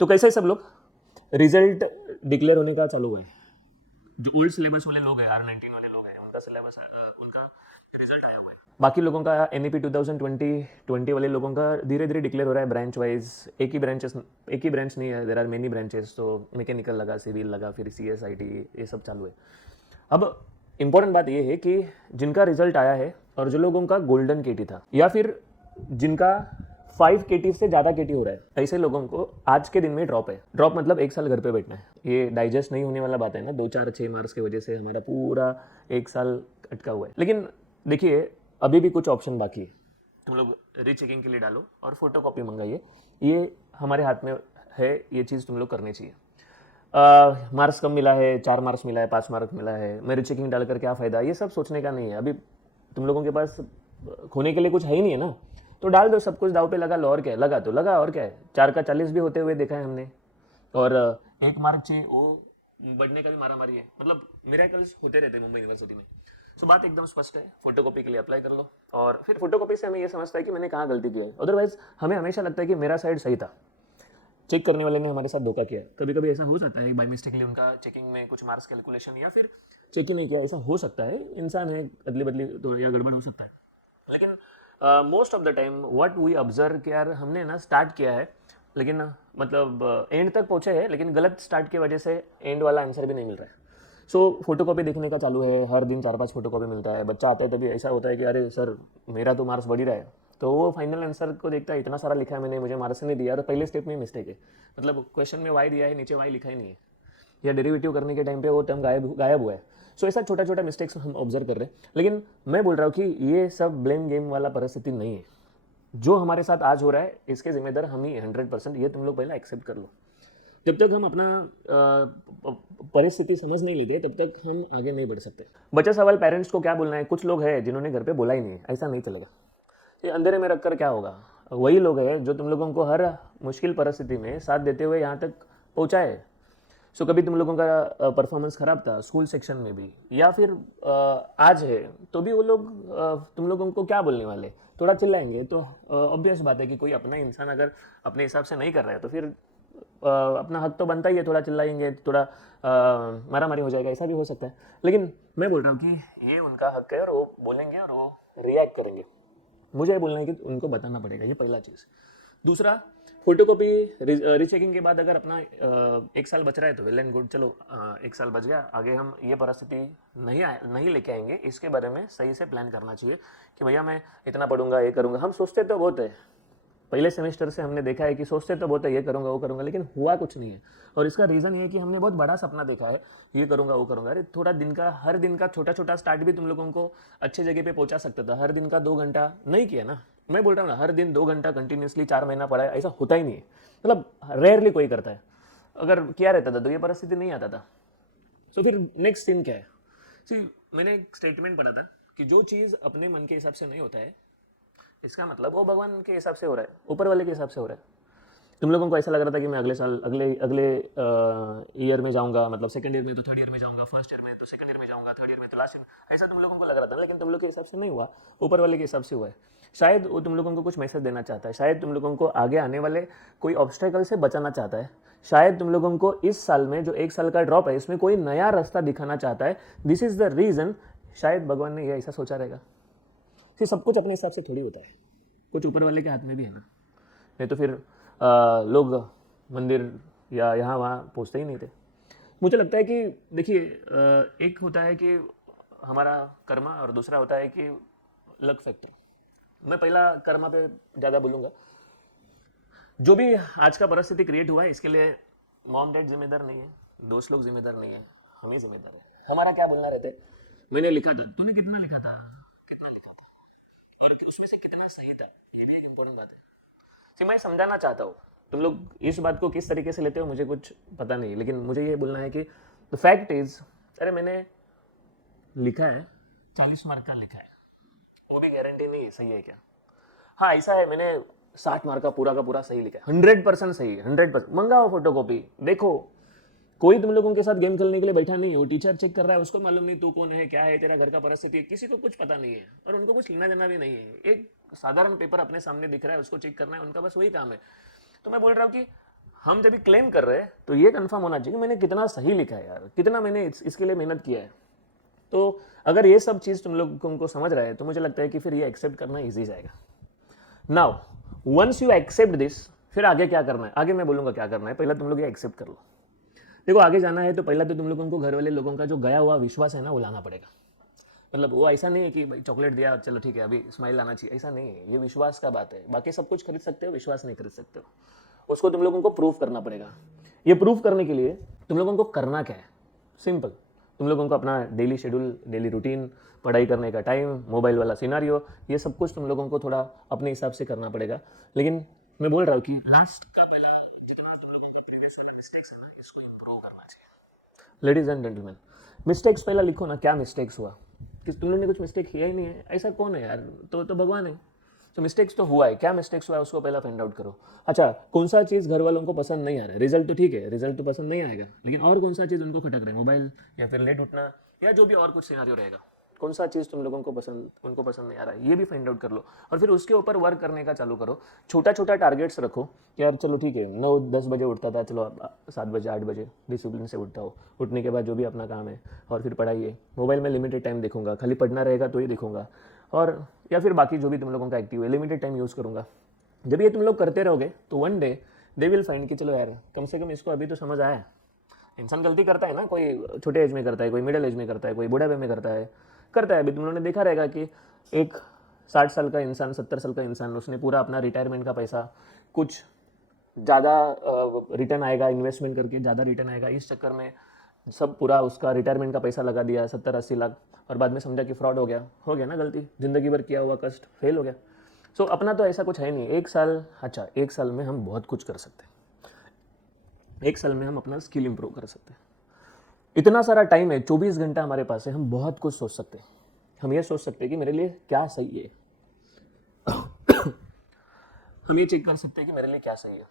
तो कैसे है सब लोग? रिजल्ट डिक्लेयर होने का चालू हुआ है। जो ओल्ड सिलेबस वाले लोग हैं, R19 वाले लोग हैं, उनका सिलेबस उनका रिजल्ट आया हुआ है। बाकी लोगों का NEP 2020 वाले लोगों का धीरे धीरे डिक्लेयर हो रहा है ब्रांच वाइज। एक ही ब्रांच नहीं है, देयर आर मेनी ब्रांचेस। तो मैकेनिकल लगा, सिविल लगा, फिर CS IT ये सब चालू है। अब इंपॉर्टेंट बात ये है कि जिनका रिजल्ट आया है और जो लोगों का गोल्डन KT था या फिर जिनका 5 KT से ज़्यादा KT हो रहा है, ऐसे लोगों को आज के दिन में ड्रॉप है। ड्रॉप मतलब 1 साल घर पे बैठना है। ये डाइजेस्ट नहीं होने वाला बात है ना, 2 4 6 मार्क्स की वजह से हमारा पूरा 1 साल अटका हुआ है। लेकिन देखिए अभी भी कुछ ऑप्शन बाकी है। तुम लोग रीचेकिंग के लिए डालो और फोटो कॉपी मंगाइए, ये हमारे हाथ में है, ये चीज़ तुम लोग करनी चाहिए। मार्क्स कम मिला है, 4 मार्क्स मिला है, 5 मार्क्स मिला है, मैं रीचेकिंग डालकर क्या फ़ायदा, ये सब सोचने का नहीं है। अभी तुम लोगों के पास खोने के लिए कुछ है ही नहीं है ना, तो डाल दो, सब कुछ दाव पे लगा लो। और क्या है, लगा तो लगा, और क्या है। 4 का 40 भी होते हुए देखा है हमने। और 1 मार्क चाहिए, वो बढ़ने का भी मारा मारी है। मतलब मिरेकल्स होते रहते हैं मुंबई यूनिवर्सिटी में। सो बात एकदम स्पष्ट है, फोटोकॉपी के लिए अप्लाई कर लो। और फिर फोटोकॉपी से हमें ये समझता है कि मैंने कहाँ गलती की है। अदरवाइज हमें हमेशा लगता है कि मेरा साइड सही था, चेक करने वाले ने हमारे साथ धोखा किया। कभी कभी ऐसा हो जाता है बाई मिस्टेकली उनका चेकिंग में कुछ मार्क्स कैलकुलेशन या फिर चेक ही नहीं किया, ऐसा हो सकता है। इंसान है, अदली बदली तो या गड़बड़ हो सकता है। लेकिन most of the time what we observe कि यार हमने ना स्टार्ट किया है, लेकिन मतलब एंड तक पहुंचे हैं, लेकिन गलत स्टार्ट की वजह से एंड वाला आंसर भी नहीं मिल रहा है। सो फोटोकॉपी देखने का चालू है, हर दिन 4 5 फोटोकॉपी मिलता है। बच्चा आता है तभी ऐसा होता है कि अरे सर मेरा तो मार्क्स बढ़ ही रहा है, तो वो फाइनल आंसर को देखता है, इतना सारा लिखा है मैंने, मुझे मार्क्स नहीं दिया। तो पहले स्टेप में मिस्टेक है, मतलब क्वेश्चन में वाई दिया है, नीचे वाई लिखा ही नहीं है, या डेरिवेटिव करने के टाइम पे वो टर्म गायब हुआ है। सो ऐसा छोटा छोटा मिस्टेक्स हम ऑब्जर्व कर रहे हैं। लेकिन मैं बोल रहा हूँ कि ये सब ब्लेम गेम वाला परिस्थिति नहीं है। जो हमारे साथ आज हो रहा है इसके जिम्मेदार हम ही 100%, ये तुम लोग पहले एक्सेप्ट कर लो। जब तक हम अपना परिस्थिति समझ नहीं लेते तब तक हम आगे नहीं बढ़ सकते। बचा सवाल पेरेंट्स को क्या बोलना है। कुछ लोग हैं जिन्होंने घर पे बोला ही नहीं है, ऐसा नहीं चलेगा। ये अंधेरे में रखकर क्या होगा। वही लोग हैं जो तुम लोगों को हर मुश्किल परिस्थिति में साथ देते हुए यहाँ तक पहुँचाए। सो कभी तुम लोगों का परफॉर्मेंस खराब था स्कूल सेक्शन में भी, या फिर आज है, तो भी वो लोग तुम लोगों को क्या बोलने वाले, थोड़ा चिल्लाएंगे। तो ऑब्वियस बात है कि कोई अपना इंसान अगर अपने हिसाब से नहीं कर रहा है तो फिर अपना हक तो बनता ही है, थोड़ा चिल्लाएंगे, थोड़ा मारा मारी हो जाएगा, ऐसा भी हो सकता है। लेकिन मैं बोल रहा हूँ कि ये उनका हक है और वो बोलेंगे और वो रिएक्ट करेंगे। मुझे बोलना है कि उनको बताना पड़ेगा, ये पहला चीज़। दूसरा, फोटोकॉपी रीचेकिंग के बाद अगर अपना 1 साल बच रहा है तो वेल एंड गुड, चलो 1 साल बच गया, आगे हम ये परिस्थिति नहीं लेके आएंगे। इसके बारे में सही से प्लान करना चाहिए कि भैया मैं इतना पढ़ूंगा, ये करूंगा। हम सोचते तो बहुत है, पहले सेमेस्टर से हमने देखा है कि सोचते तो बहुत है, ये करूंगा वो करूंगा, लेकिन हुआ कुछ नहीं है। और इसका रीज़न ये है कि हमने बहुत बड़ा सपना देखा है, ये करूंगा वो करूंगा। अरे थोड़ा दिन का, हर दिन का छोटा छोटा स्टार्ट भी तुम लोगों को अच्छे जगह पे पहुंचा सकता था। हर दिन का 2 घंटा नहीं किया ना, मैं बोल रहा हूँ ना, हर दिन 2 घंटा कंटिन्यूसली 4 महीना पढ़ा है, ऐसा होता ही नहीं है। मतलब रेयरली कोई करता है। अगर किया रहता था तो ये परिस्थिति नहीं आता था। सो फिर नेक्स्ट सीन क्या है। सी, मैंने एक स्टेटमेंट पढ़ा था कि जो चीज़ अपने मन के हिसाब से नहीं होता है, इसका मतलब वो भगवान के हिसाब से हो रहा है, ऊपर वाले के हिसाब से हो रहा है। तुम लोगों को ऐसा लग रहा था कि मैं अगले साल अगले अगले ईयर में जाऊंगा, मतलब सेकंड ईयर में तो थर्ड ईयर में जाऊंगा, फर्स्ट ईयर में तो सेकंड ईयर में जाऊंगा, थर्ड ईयर में तो लास्ट ईयर, ऐसा तुम लोगों को लग रहा था। लेकिन तुम लोग के हिसाब से नहीं हुआ, ऊपर वाले के हिसाब से हुआ है। शायद वो तुम लोगों को कुछ मैसेज देना चाहता है, शायद तुम लोगों को आगे आने वाले कोई ऑब्स्टेकल से बचाना चाहता है, शायद तुम लोगों को इस साल में जो 1 साल का ड्रॉप है इसमें कोई नया रास्ता दिखाना चाहता है। This is the reason. शायद भगवान ने यह ऐसा सोचा रहेगा। फिर सब कुछ अपने हिसाब से थोड़ी होता है, कुछ ऊपर वाले के हाथ में भी है ना। नहीं तो फिर लोग मंदिर या यहाँ वहाँ पहुँचते ही नहीं थे। मुझे लगता है कि देखिए, एक होता है कि हमारा कर्मा और दूसरा होता है कि लक फैक्टर। मैं पहला कर्मा पे ज़्यादा बोलूँगा। जो भी आज का परिस्थिति क्रिएट हुआ है इसके लिए मॉम डैड जिम्मेदार नहीं है, दोस्त लोग जिम्मेदार नहीं है, हम ही जिम्मेदार है। हमारा क्या बोलना रहता है, मैंने लिखा था, तूने कितना लिखा था, और उसमें से कितना सही था, ये भी एक इंपॉर्टेंट बात है। मैं समझाना चाहता हूँ, तुम लोग इस बात को किस तरीके से लेते हो मुझे कुछ पता नहीं, लेकिन मुझे ये बोलना है कि द फैक्ट इज, अरे मैंने लिखा है 40 मार्क का लिखा है, वो भी गारंटी नहीं है सही है क्या। हाँ ऐसा है, मैंने 60 मार्क का पूरा सही लिखा है, 100% सही है, 100%। मंगाओ फोटो कॉपी, देखो। कोई तुम लोगों के साथ गेम खेलने के लिए बैठा नहीं है, वो टीचर चेक कर रहा है, उसको मालूम नहीं तू कौन है, क्या है, तेरा घर का परिस्थिति है, किसी को कुछ पता नहीं है और उनको कुछ लेना देना भी नहीं है। एक साधारण पेपर अपने सामने दिख रहा है, उसको चेक करना है, उनका बस वही काम है। तो मैं बोल रहा हूँ कि हम जब भी क्लेम कर रहे हैं तो ये कंफर्म होना चाहिए कि मैंने कितना सही लिखा है यार, कितना मैंने इसके लिए मेहनत किया है। तो अगर ये सब चीज़ तुम लोग को समझ रहे हैं तो मुझे लगता है कि फिर ये एक्सेप्ट करना ईजी जाएगा। Now once you accept this, फिर आगे क्या करना है, आगे मैं बोलूँगा क्या करना है, पहले तुम लोग ये एक्सेप्ट कर लो। देखो आगे जाना है तो पहला तो तुम लोगों को घर वाले लोगों का जो गया हुआ विश्वास है ना वो लाना पड़ेगा। मतलब वो ऐसा नहीं है कि भाई चॉकलेट दिया चलो ठीक है अभी स्माइल लाना चाहिए, ऐसा नहीं है। ये विश्वास का बात है, बाकी सब कुछ खरीद सकते हो, विश्वास नहीं खरीद सकते हो। उसको तुम लोगों को प्रूफ करना पड़ेगा। ये प्रूफ करने के लिए तुम लोगों को करना क्या है, सिंपल। तुम लोगों को अपना डेली शेड्यूल, डेली रूटीन, पढ़ाई करने का टाइम, मोबाइल वाला सिनारियो, ये सब कुछ तुम लोगों को थोड़ा अपने हिसाब से करना पड़ेगा। लेकिन मैं बोल रहा हूँ कि लास्ट का पहला जितना तुम लोगों का प्रीवियस वाला मिस्टेक्स है ना, इसको इम्प्रूव करना चाहिए। लेडीज एंड जेंटलमैन, मिस्टेक्स पहला लिखो ना, क्या मिस्टेक्स हुआ, कि तुम लोगों ने कुछ मिस्टेक किया ही नहीं है, ऐसा कौन है यार, तो भगवान है। तो मिस्टेक्स तो हुआ है, क्या मिस्टेक्स हुआ है उसको पहला फाइंड आउट करो। अच्छा, कौन सा चीज़ घर वालों को पसंद नहीं आ रहा है, रिजल्ट तो ठीक है, रिजल्ट तो पसंद नहीं आएगा, लेकिन और कौन सा चीज़ उनको खटक रहा है, मोबाइल या फिर लेट उठना या जो भी और कुछ सिनारियो रहेगा, कौन सा चीज़ तुम लोगों को उनको पसंद नहीं आ रहा है, ये भी फाइंड आउट कर लो। और फिर उसके ऊपर वर्क करने का चालू करो। छोटा छोटा टारगेट्स रखो कि यार चलो ठीक है 9-10 बजे उठता था, चलो 7 बजे 8 बजे डिसिप्लिन से उठता हो। उठने के बाद जो भी अपना काम है और फिर पढ़ाई है, मोबाइल में लिमिटेड टाइम देखूंगा, खाली पढ़ना रहेगा तो ही देखूंगा, और या फिर बाकी जो भी तुम लोगों का एक्टिव है लिमिटेड टाइम यूज़ करूँगा। जब ये तुम लोग करते रहोगे तो one day they will find कि चलो यार कम से कम इसको अभी तो समझ आया। इंसान गलती करता है ना, कोई छोटे एज में करता है, कोई मिडिल एज में करता है, कोई बुढ़ापे में करता है। अभी तुम लोगों ने देखा रहेगा कि एक 60 साल का इंसान, 70 साल का इंसान, उसने पूरा अपना रिटायरमेंट का पैसा, कुछ ज़्यादा रिटर्न आएगा इन्वेस्टमेंट करके, ज़्यादा रिटर्न आएगा इस चक्कर में सब पूरा उसका रिटायरमेंट का पैसा लगा दिया 70-80 लाख, और बाद में समझा कि फ्रॉड हो गया ना, गलती ज़िंदगी भर किया हुआ कष्ट फेल हो गया। सो अपना तो ऐसा कुछ है नहीं। एक साल में हम बहुत कुछ कर सकते हैं। एक साल में हम अपना स्किल इंप्रूव कर सकते हैं। इतना सारा टाइम है, 24 घंटा हमारे पास है, हम बहुत कुछ सोच सकते हैं। हम ये सोच सकते हैं कि मेरे लिए क्या सही है। हम ये चेक कर सकते हैं कि मेरे लिए क्या सही है।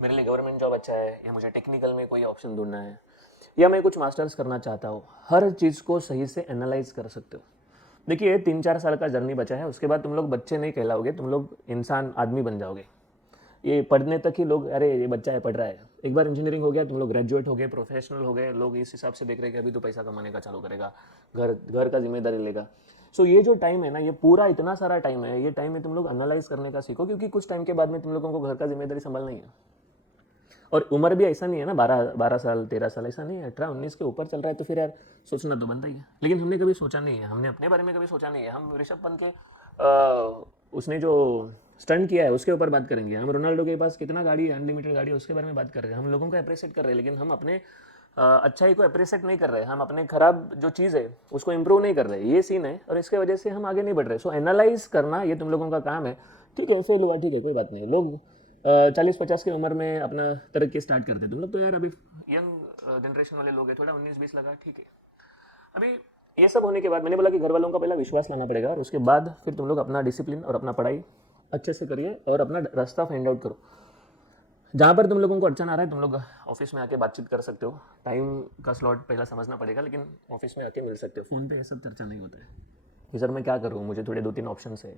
मेरे लिए गवर्नमेंट जॉब अच्छा है, या मुझे टेक्निकल में कोई ऑप्शन ढूंढना है, या मैं कुछ मास्टर्स करना चाहता हूँ। हर चीज़ को सही से एनालाइज कर सकते हो। देखिए 3-4 साल का जर्नी बचा है, उसके बाद तुम लोग बच्चे नहीं कहलाओगे, तुम लोग इंसान, आदमी बन जाओगे। ये पढ़ने तक ही लोग अरे ये बच्चा है पढ़ रहा है, एक बार इंजीनियरिंग हो गया तुम लोग ग्रेजुएट हो गए, प्रोफेशनल हो गए, लोग इस हिसाब से देख रहे हैं कि अभी तो पैसा कमाने का चालू करेगा, घर का जिम्मेदारी लेगा। सो ये जो टाइम है ना, ये पूरा इतना सारा टाइम है, ये टाइम में तुम लोग एनालाइज करने का सीखो, क्योंकि कुछ टाइम के बाद में तुम लोगों को घर का जिम्मेदारी संभालना ही है। और उम्र भी ऐसा नहीं है ना, 12 साल 13 साल ऐसा नहीं है, 18-19 के ऊपर चल रहा है, तो फिर यार सोचना तो बनता ही है। लेकिन हमने कभी सोचा नहीं है, हमने अपने बारे में कभी सोचा नहीं है। हम ऋषभ पंत के उसने जो स्टंट किया है उसके ऊपर बात करेंगे, हम रोनाल्डो के पास कितना गाड़ी है, अनलिमिटेड गाड़ी है, उसके बारे में बात कर रहे हैं। हम लोगों को अप्रिशिएट कर रहे हैं, लेकिन हम अपने अच्छाई को अप्रिशिएट नहीं कर रहे, हम अपने खराब जो चीज़ है उसको इंप्रूव नहीं कर रहे। ये सीन है, और इसके वजह से हम आगे नहीं बढ़ रहे। सो एनालाइज करना ये तुम लोगों का काम है। ठीक है फेल हुआ, ठीक है कोई बात नहीं। लोग 40-50 की उम्र में अपना तरक्की स्टार्ट करते, तुम लोग तो यार अभी यंग जनरेशन वाले लोग हैं, थोड़ा 19-20 लगा, ठीक है। अभी ये सब होने के बाद मैंने बोला कि घर वालों का पहला विश्वास लाना पड़ेगा, और उसके बाद फिर तुम लोग अपना डिसिप्लिन और अपना पढ़ाई अच्छे से करिए और अपना रास्ता फाइंड आउट करो। जहाँ पर तुम लोगों को अड़चन आ रहा है, तुम लोग ऑफिस में आके बातचीत कर सकते हो। टाइम का स्लॉट पहला समझना पड़ेगा, लेकिन ऑफिस में आके मिल सकते हो। फ़ोन पे ये सब चर्चा नहीं होता है कि सर मैं क्या करूँ, मुझे थोड़े 2-3 ऑप्शन है,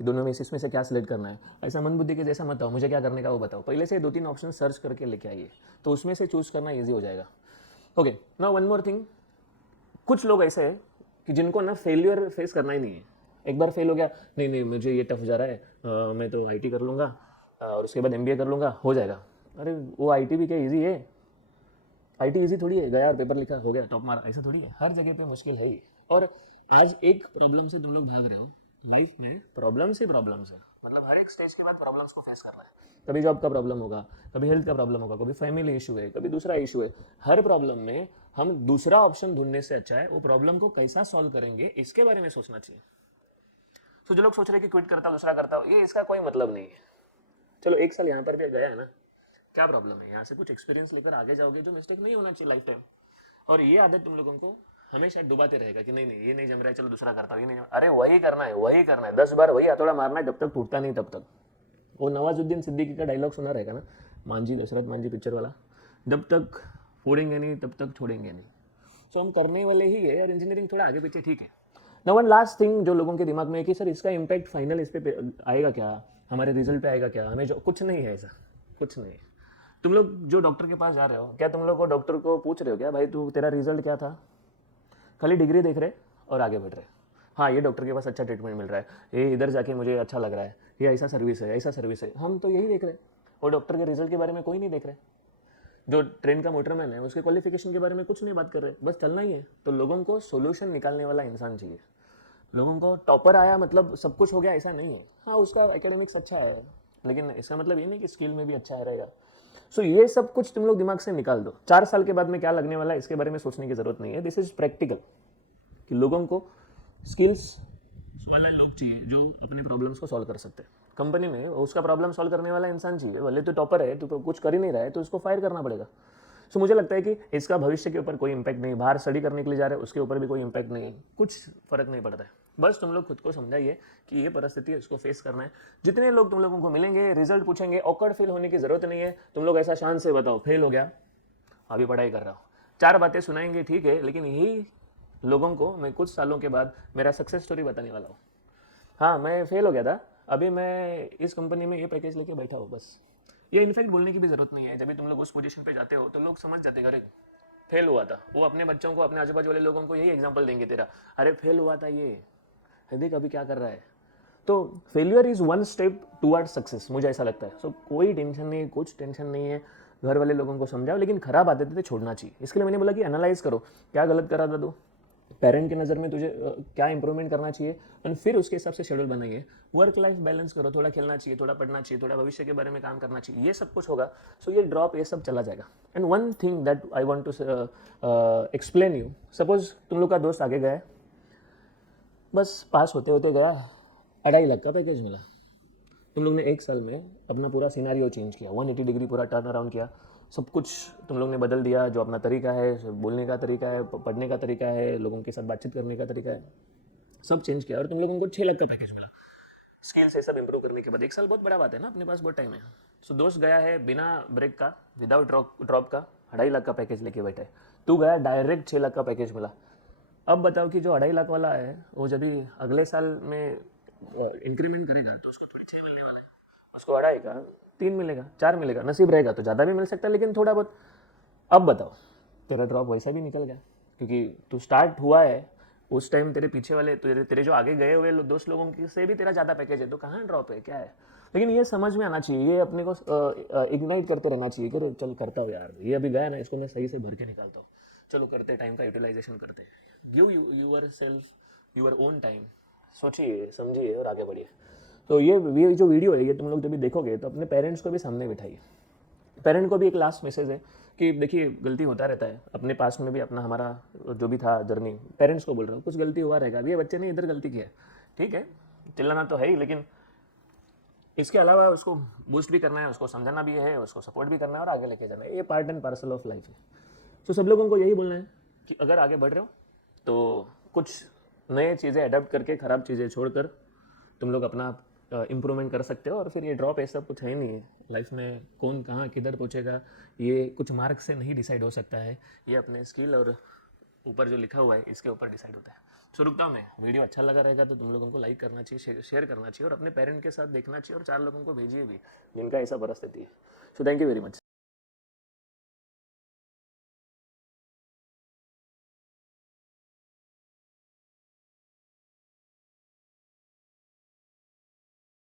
दोनों में इसमें से क्या सिलेक्ट करना है। ऐसा मन बुद्धि के जैसा मत आओ, मुझे क्या करने का वो बताओ। पहले से 2-3 ऑप्शन सर्च करके लेके आइए, तो उसमें से चूज़ करना ईजी हो जाएगा। Okay, now one more thing. कुछ लोग ऐसे हैं कि जिनको ना फेलियर फेस करना ही नहीं है। एक बार फेल हो गया, नहीं मुझे ये टफ हो जा रहा है, मैं तो आईटी कर लूँगा और उसके बाद एमबीए कर लूँगा, हो जाएगा। अरे वो आईटी भी क्या ईजी है? आईटी ईजी थोड़ी है, गया और पेपर लिखा हो गया टॉप मार, ऐसा थोड़ी है। हर जगह पे मुश्किल है ही। और आज एक प्रॉब्लम से तुम लोग भाग रहे हो, लाइफ में प्रॉब्लम्स है, मतलब हर एक स्टेज के बाद प्रॉब्लम्स को फेस कर रहे हैं। कभी जॉब का प्रॉब्लम होगा, कभी हेल्थ का प्रॉब्लम होगा, कभी फैमिली इशू है, कभी दूसरा इशू है। हर प्रॉब्लम में हम दूसरा ऑप्शन ढूंढने से अच्छा है वो प्रॉब्लम को कैसा सॉल्व करेंगे इसके बारे में सोचना चाहिए। तो जो लोग सोच रहे हैं कि क्विट करता हूँ दूसरा करता हूँ, ये इसका कोई मतलब नहीं है। चलो 1 साल यहाँ पर भी गया है ना, क्या प्रॉब्लम है? यहाँ से कुछ एक्सपीरियंस लेकर आगे जाओगे, जो मिस्टेक नहीं होना चाहिए लाइफ टाइम। और ये आदत तुम लोगों को हमेशा डुबाते रहेगा कि नहीं ये नहीं जम रहा है, चलो दूसरा करता हूँ, ये नहीं अरे वही करना है 10 बार वही हथौड़ा मारना है, जब तक टूटता नहीं तब तक। वो नवाजुद्दीन सिद्दीकी का डायलॉग सुना रहेगा ना, दशरथ मांझी पिक्चर वाला, जब तक फोड़ेंगे नहीं तब तक छोड़ेंगे नहीं। सो हम करने वाले ही है यार। इंजीनियरिंग थोड़ा आगे पीछे ठीक है। ना वन लास्ट थिंग जो लोगों के दिमाग में है कि सर इसका इम्पैक्ट फाइनल इस पे आएगा क्या, हमारे रिजल्ट पे आएगा क्या, हमें जो कुछ नहीं है, ऐसा कुछ नहीं है। तुम लोग जो डॉक्टर के पास जा रहे हो, क्या तुम लोग को डॉक्टर को पूछ रहे हो क्या भाई तू तेरा रिजल्ट क्या था? खाली डिग्री देख रहे और आगे बढ़ रहे। हाँ, ये डॉक्टर के पास अच्छा ट्रीटमेंट मिल रहा है, ये इधर जाके मुझे अच्छा लग रहा है, ये ऐसा सर्विस है, ऐसा सर्विस है, हम तो यही देख रहे हैं। और डॉक्टर के रिजल्ट के बारे में कोई नहीं देख रहे। जो ट्रेन का मोटरमैन है उसके क्वालिफिकेशन के बारे में कुछ नहीं बात कर रहे, बस चलना ही है। तो लोगों को सोल्यूशन निकालने वाला इंसान चाहिए। लोगों को टॉपर आया मतलब सब कुछ हो गया ऐसा नहीं है। हाँ, उसका एकेडमिक्स अच्छा है, लेकिन इसका मतलब ये नहीं कि स्किल में भी अच्छा है रहेगा। सो ये सब कुछ तुम लोग दिमाग से निकाल दो। 4 साल के बाद में क्या लगने वाला है इसके बारे में सोचने की जरूरत नहीं है। दिस इज प्रैक्टिकल कि लोगों को स्किल्स वाला लोग चाहिए जो अपने प्रॉब्लम्स को सॉल्व कर सकते हैं। कंपनी में उसका प्रॉब्लम सॉल्व करने वाला इंसान चाहिए। भले तो टॉपर है, तो कुछ कर ही नहीं रहा है, तो उसको फायर करना पड़ेगा। सो मुझे लगता है कि इसका भविष्य के ऊपर कोई इंपैक्ट नहीं, बाहर स्टडी करने के लिए जा रहे हैं उसके ऊपर भी कोई इंपैक्ट नहीं, कुछ फर्क नहीं पड़ता है। बस तुम लोग खुद को समझाइए कि ये परिस्थिति है, इसको फेस करना है। जितने लोग तुम लोगों को मिलेंगे, रिजल्ट पूछेंगे, ऑकवर्ड फील होने की जरूरत नहीं है। तुम लोग ऐसा शान से बताओ फेल हो गया, अभी पढ़ाई कर रहा हूँ, 4 बातें सुनाएंगे ठीक है, लेकिन यही लोगों को मैं कुछ सालों के बाद मेरा सक्सेस स्टोरी बताने वाला हूँ। हाँ, मैं फेल हो गया था, अभी मैं इस कंपनी में ये पैकेज लेके बैठा हूँ। बस ये इनफैक्ट बोलने की भी जरूरत नहीं है। जब भी तुम लोग उस पोजीशन पे जाते हो तो लोग समझ जाते, अरे फेल हुआ था। वो अपने बच्चों को, अपने आजू बाजू वाले लोगों को यही एग्जाम्पल देंगे तेरा, अरे फेल हुआ था ये, देख अभी क्या कर रहा है। तो failure is one step toward success, मुझे ऐसा लगता है। सो कोई टेंशन नहीं, कुछ टेंशन नहीं है। घर वाले लोगों को समझाओ, लेकिन खराब आदतें तो छोड़ना चाहिए। इसके लिए मैंने बोला कि एनालाइज करो क्या गलत करा था, तो पेरेंट की नज़र में तुझे क्या इंप्रूवमेंट करना चाहिए, और फिर उसके हिसाब से शेड्यूल बनाइए। वर्क लाइफ बैलेंस करो, थोड़ा खेलना चाहिए, थोड़ा पढ़ना चाहिए, थोड़ा भविष्य के बारे में काम करना चाहिए, ये सब कुछ होगा। सो ये ड्रॉप ये सब चला जाएगा। And one thing that I want to explain you, suppose तुम लोग का दोस्त आगे गया, बस पास होते होते गया, 2.5 लाख का पैकेज मिला। तुम लोग ने 1 साल में अपना पूरा सिनेरियो चेंज किया, 180 डिग्री पूरा टर्न अराउंड किया, सब कुछ तुम लोग ने बदल दिया। जो अपना तरीका है, बोलने का तरीका है, पढ़ने का तरीका है, लोगों के साथ बातचीत करने का तरीका है, सब चेंज किया और तुम लोगों को 6 लाख का पैकेज मिला। स्किल से सब इंप्रूव करने के बाद 1 साल बहुत बड़ा बात है ना, अपने पास बहुत टाइम है। सो दोस्त गया है बिना ब्रेक का, विदाउट ड्रॉप का 2.5 लाख का पैकेज लेके बैठा है। तू गया डायरेक्ट 6 लाख का पैकेज मिला। अब बताओ कि जो 2.5 लाख वाला है वो जब भी अगले साल में इंक्रीमेंट करेगा तो उसको थोड़ी 6 मिलने वाला है, उसको 2.5 का 3 मिलेगा, 4 मिलेगा, नसीब रहेगा तो ज़्यादा भी मिल सकता है, लेकिन थोड़ा बहुत। अब बताओ, तेरा ड्रॉप वैसा भी निकल गया, क्योंकि तू स्टार्ट हुआ है उस टाइम, तेरे पीछे वाले तेरे जो आगे गए हुए दोस्त लोगों की से भी तेरा ज़्यादा पैकेज है, तो कहाँ ड्रॉप है, क्या है। लेकिन ये समझ में आना चाहिए, ये अपने को इग्नाइट करते रहना चाहिए कि चल करता हूँ यार, ये अभी गया ना, इसको मैं सही से भर के निकालता हूँ, चलो करते, टाइम का यूटिलाइजेशन करते। Give yourself your own time, सोचिए समझिए और आगे बढ़िए। तो ये जो वीडियो है, ये तुम लोग जब भी देखोगे तो अपने पेरेंट्स को भी सामने बिठाइए। पेरेंट को भी एक लास्ट मैसेज है कि देखिए गलती होता रहता है, अपने पास में भी अपना हमारा जो भी था जर्नी, पेरेंट्स को बोल रहा हूँ कुछ गलती हुआ रहेगा। अभी ये बच्चे ने इधर गलती किया है, ठीक है, चिल्लाना तो है ही, लेकिन इसके अलावा उसको बूस्ट भी करना है, उसको समझाना भी है, उसको सपोर्ट भी करना है और आगे लेके जाना है। ये part and parcel of life है। तो सब लोगों को यही बोलना है कि अगर आगे बढ़ रहे हो तो कुछ नए चीज़ें अडॉप्ट करके, ख़राब चीज़ें छोड़कर तुम लोग अपना इम्प्रूवमेंट कर सकते हो। और फिर ये ड्रॉप ऐसा कुछ है नहीं है लाइफ में, कौन कहाँ किधर पहुँचेगा ये कुछ मार्क से नहीं डिसाइड हो सकता है, ये अपने स्किल और ऊपर जो लिखा हुआ है इसके ऊपर डिसाइड होता है। सो रुकता हूँ मैं। वीडियो अच्छा लगा रहेगा तो तुम लोगों को लाइक करना चाहिए, शेयर करना चाहिए और अपने पेरेंट के साथ देखना चाहिए और 4 लोगों को भेजिए भी जिनका ऐसा परिस्थिति है। So thank you very much.